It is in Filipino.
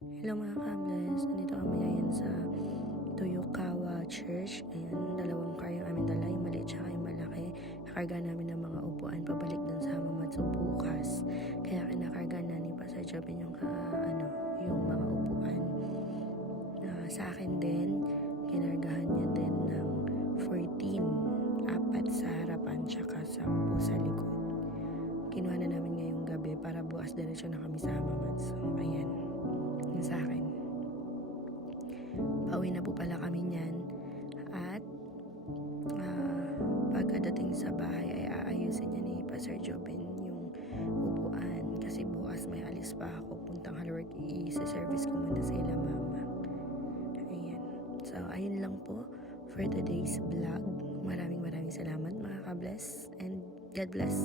Hello mga kabless, nandito kami ngayon sa Toyokawa Church. Ayan, dalawang car yung aming dala, yung maliit tsaka yung malaki. Nakarga namin ng mga upuan pabalik dun sa Hamamatsu bukas. Kaya kinakarga na ni Pastor Jobin yung, yung mga upuan. Sa akin din, kinargahan niya din ng 14, apat sa harapan tsaka 10 sa likod. Kinuha na namin ngayong gabi para bukas diretso na kami sa Hamamatsu. Ayan. Sa akin. Pauwi na po pala kami niyan at pagkadating sa bahay ay aayusin niya ni Pastor Jobin yung upuan kasi bukas may alis pa ako puntang Halwork. I-service ko muna sa ila mama. Ayan. So, ayun lang po for today's vlog. Maraming salamat mga ka-bless and God bless.